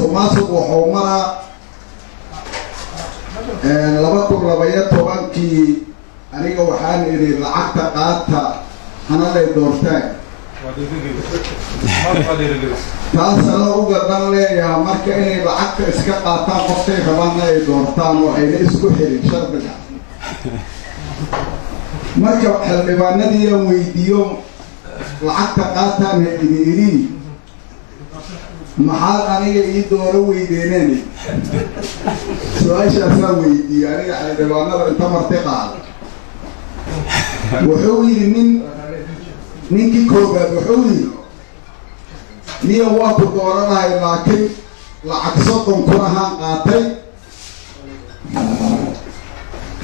musuqmaasuq wuxuu maraa laba kun labaiyo tobankii aniga waxaan idhi lacagta qaata hana lay doortaan taasana uga dan leeyaha marka inay lacagta iska qaataan qoftay rabaanna ay doortaan oo ayna isku xirin shardiga marka xildhibaanadii aan weydiiyo lacagta qaataan idin maxaad aniga ii dooro weydeeneen su-aashaasaa weydiiye aniga xildhibaanada inta marti qaada wuxuu yidhi ninkii koobaad wuxuu yidhi niya waa ku dooranahay laakiin lacag 30 kun ahaan qaatay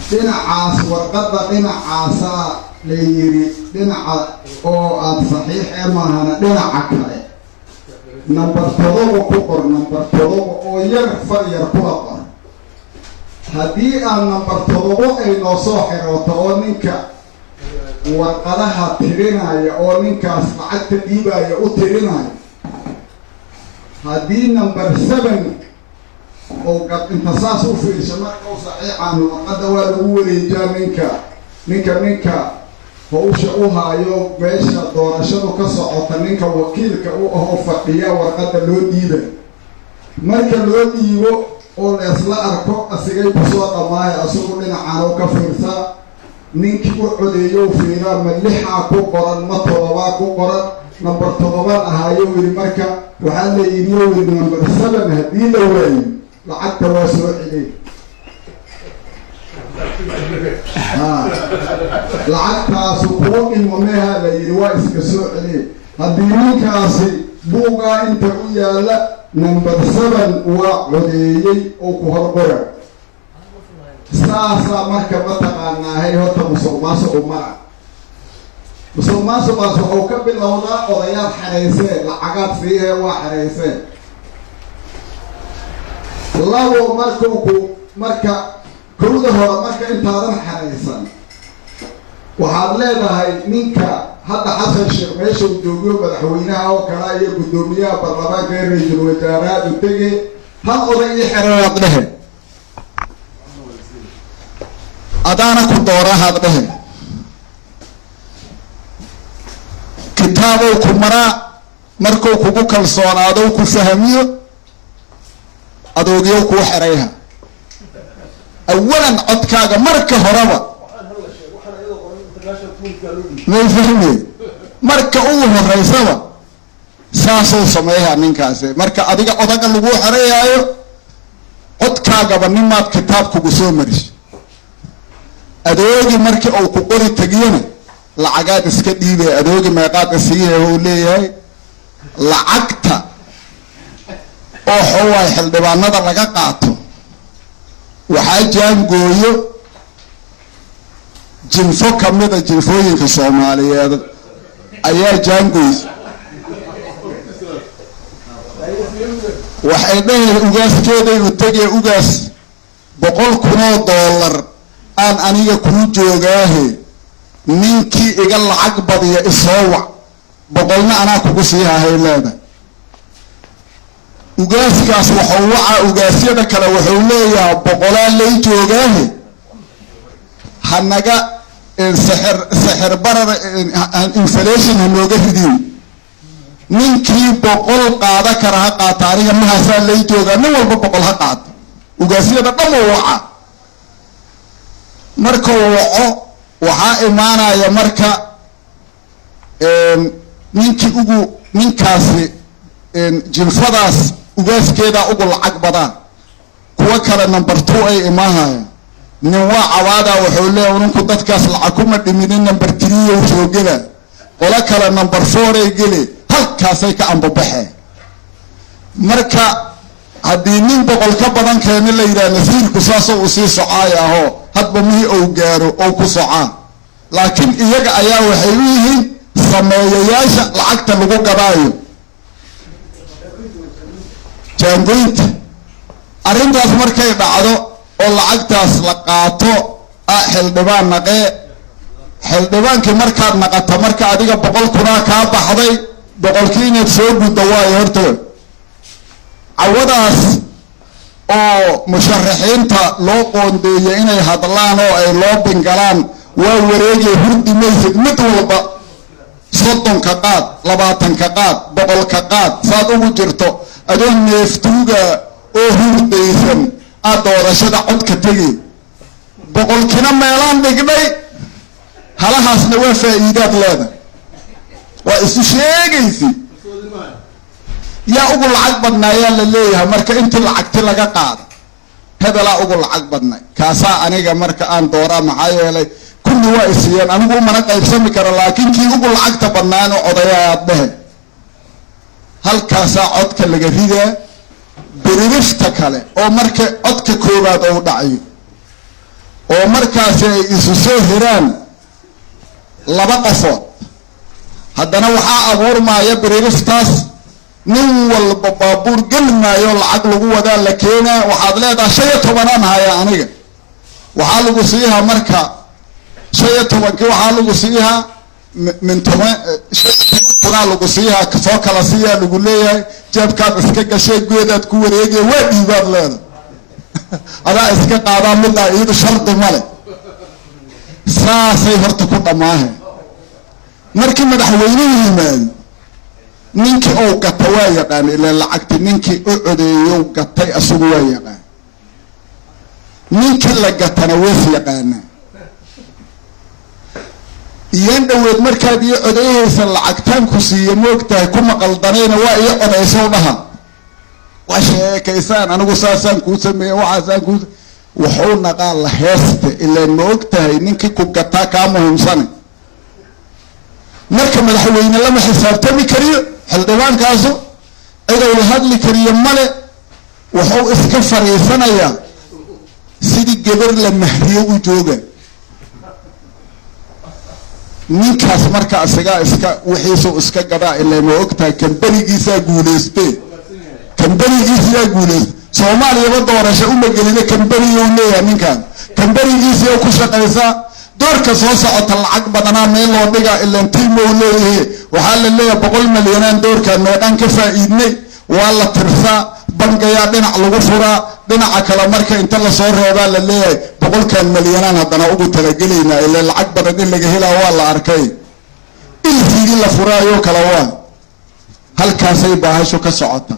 dhinacaas warqadda dhinacaasaa la yidhi dhinaca oo aada saxiix ee maahana dhinaca kale number 7 ku qor number 7 oo yar far yar kula qor haddii aan number 7 ay noo soo xirooto oo ninka warqadaha tirinaya oo ninkaas lacagta dhiibaya u tirinaya haddii number 7 oo inta saas u fiirsha marka u saxiixaan warqadda waa lagu wareejaa ninka hawsha u haayo meesha doorashadu ka socota ninka wakiilka u ahoo fadhiya warqadda loo dhiibay marka loo dhiibo oo leesla arko asigay kusoo dhammaaya asagu dhinacaan oo ka fiirsaa ninkii u codeeyo fiiraa ma 6 ku qoran ma 7 ku qoran number 7 ahaayo wili marka waxaa la yidhi wili number 7 haddii la waayo lacagta waa soo celiyay lacagtaasu kuwa ilmameha la yidhi waa iska soo celiyay haddii ninkaasi buugaa inta u yaalla number 7 waa codeeyey oo ku horqora saasaa marka mataqaanaahay horta musuqmaasuqu mara musuqmaasuqaas wuxuu ka bilowdaa odayaad xarayseen lacagaad fiihee waa xarayseen labo marka kowda hore marka intaadan xaraysan waxaad leedahay ninka hadda xasan sheekh meesha uu joogiyo madaxweynaha oo kale iyo guddoomiyaha baarlamaanka ee ra-iisul wasaaraha u tege hal oday ii xerayaad dhehe adaana ku doorahaad dhehe kitaabow ku maraa markuu kugu kalsoonaado ku fahmiyo adoogyo kuu xerayha awalan codkaaga marka horeba may fahmay marka ugu horeysaba saasoo sameeyaa ninkaasi marka adiga odaga lagu xerayaayo codkaagaba nimaad kitaab kugu soo maris adoogi markii uu ku qori tagiyana lacagaad iska dhiibay adoogi meeqaad isiiyay uu leeyahay lacagta oo xawaay xildhibaanada laga qaato waxaa jaangooyo jinfo kamida jinfooyinka Soomaaliyeed ayaa jaangooyay waxay dhahay ugaaskeeday u tagay ugaas $100,000 aan aniga ku joogaahe ninkii iga lacag badiya isoo wac 100 anaa kugu sii hayleeda ugaaskaas wuxuu waca ugaasyada kale wuxuu leeyahay 100 lay joogaahe hanaga sixir barar inflation hanooga ridiyo ninkii 100 qaada kara ha qaata aniga mahaasaa lay joogaa nin walba 100 ha qaata ugaasyada dhammo waca marka waco waxaa imaanaya marka ninkaasi jinfadaas ugaaskeeda ugu lacag badan kuwa kale number 2 ay imaanaya nin waa cawaada wuxuu leeyahay unku dadkaas lacag kuma dhiminin number 3 oo soo gala qola kale number 4 ay geli halkaasay ka ambabaxeen marka haddii nin 100 ka badan keena la yiraahdo nasiirku saasoo u sii socaayaho hadba mii oo gaaro oo ku socaan laakiin iyaga ayaa waxay u yihiin sameeyayaasha lacagta lagu gadaayo jaangoynta arrintaas markay dhacdo oo lacagtaas la qaato xildhibaan naqee xildhibaankii markaad naqato marka adiga 100 kun kaa baxday 100 inaad soo guddo waayo horta عوداس أو مشرحين تا لو قندي إني هذلان أو أي لو بنجلان ووريجي هردي ميزد متولبا صدق كقاد لباتن كقاد بقول كقاد صادو جرتو أدون نفتوجا أو هردي سن أدور شد عد كتيجي بقول كنا ميلان بجبي هلا حسنا وفائدات لنا وإسشيء يا أقول عقبنا يا لليه مركا أنت العقد لقى قاد هذا لا أقول عقبنا كاسا أنا مركا أن دورا معايا لي كل واسيان أنا أقول منك يسمى كرا لكن كي أقول عقد بنان وعضيات به هل كاسا عدك اللي جديدة بريفتك عليه أو مركا عدك كوبات أو دعي أو مركا سيسوسه هيران لبقى فوق هذا نوحا أبور ما يبريفتاس نول بابور قلنا يول عقل قوة ذا لكينا وحاضلها ذا شيء طبعاً هاي عنيق وحالو قصيها مركا شيء طبعاً وحالو قصيها من طبعاً شيء قصيها كفوك لسيها نقول ليه جاب كان اسكك شيء قوة تكون ريجي ودي بار لنا هذا اسكك عدام الله يد شرط مالك ساسي هرتكوطة معه مركي مدحوينيه مان نينكي او قطوا يقان الى لعقت نينكي اعديو قطي اسوا يقان نينكي لقطنا ويس يقان يندويد مركاد يعديهيس لعقتان كسي موقته كما قلدنين واي عديسو دها وشيكيسان انا قساسان كوسمي وعاسان كوس وحونا قال هيست الا موقته نينكي كو قطا كامهم سنه marka madaxweyne lama xisaabtami kariyo xildhibaan kaaso ayda wada hadli kariyo male wuxuu iska fariisanaya sidii gabar la mahriyo u jooga ninkaas marka asaga iska wixiisu iska gadaa ilaa ma ogtahay kambanigiisa guuleystay Soomaaliya doorasho uma gelina kambaniyo leeyahay ninkan kambanigiisa ku shaqeysa دورك صوصة طلعك بدنا ميل ودقة إلا انتيمو ليه وحال اللي 100 مليون دورك ميدان كفائدني والله ترفع بنقيا دينا على غفرة دينا عكلا مركا انت اللي صور هذا اللي 100 مليون هدنا أقو تلقلينا إلا العقبة اللي جهلا والله أركي إلا في إلا فرايو كلاوان هل كاسي باهشو كسعطة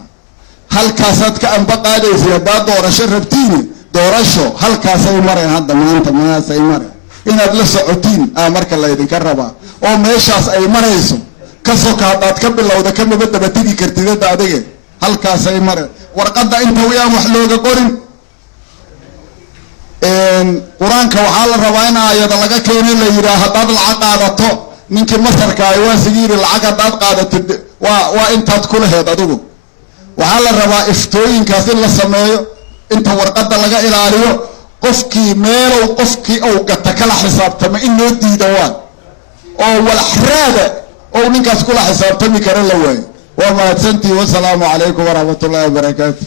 هل كاسات كأن بقى دي في بعض دورش الربتيني دورشو هل كاسي مرين هذا ما انت ما سي مرين إن أدلس عتين مرك الله يذكرها أو ماشاس أي مريسو كسوك هذا تكمل لو ده كم بدأ بتيجي كرتينة ده هل كاس أي مرة ورقد أنت ويا محلوق قرن إن قرآن كوحال الرواينا يدلك كيني اللي يراه هذا العقادة تو ممكن مصر كايوان سجير العقادة قادة وأنت تقول هذا دوبه وحال الرواي افتوين كاسين للسمايو أنت ورقد لك إلى عليه قفكي ميل وقفكي أو قتكلا حساب تما إنه دي دوان أو والحرادة أو نكاس كل حساب تمي كرلا وين وما تسنتي والسلام عليكم ورحمة الله وبركاته